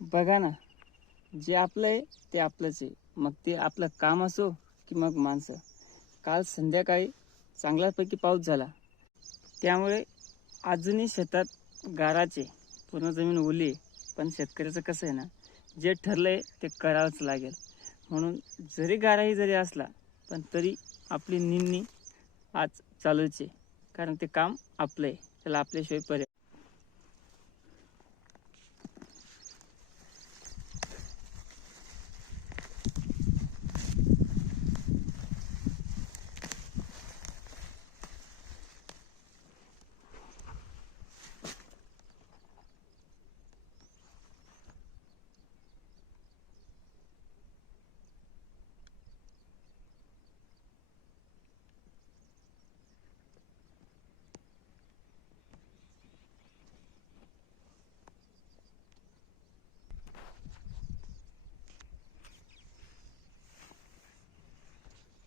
बघा ना जे आपलं आहे ते आपलंच आहे. मग ते आपलं काम असो की मग माणसं. काल संध्याकाळी चांगल्यापैकी पाऊस झाला. त्यामुळे अजूनही शेतात गाराचे पूर्ण जमीन ओली आहे. पण शेतकऱ्याचं कसं आहे ना जे ठरलं आहे ते करावंच लागेल. म्हणून जरी गाराही जरी असला पण तरी आपली निंदणी आज चालूच आहे. कारण ते काम आपलं आहे. त्याला आपल्याशिवाय पर्याय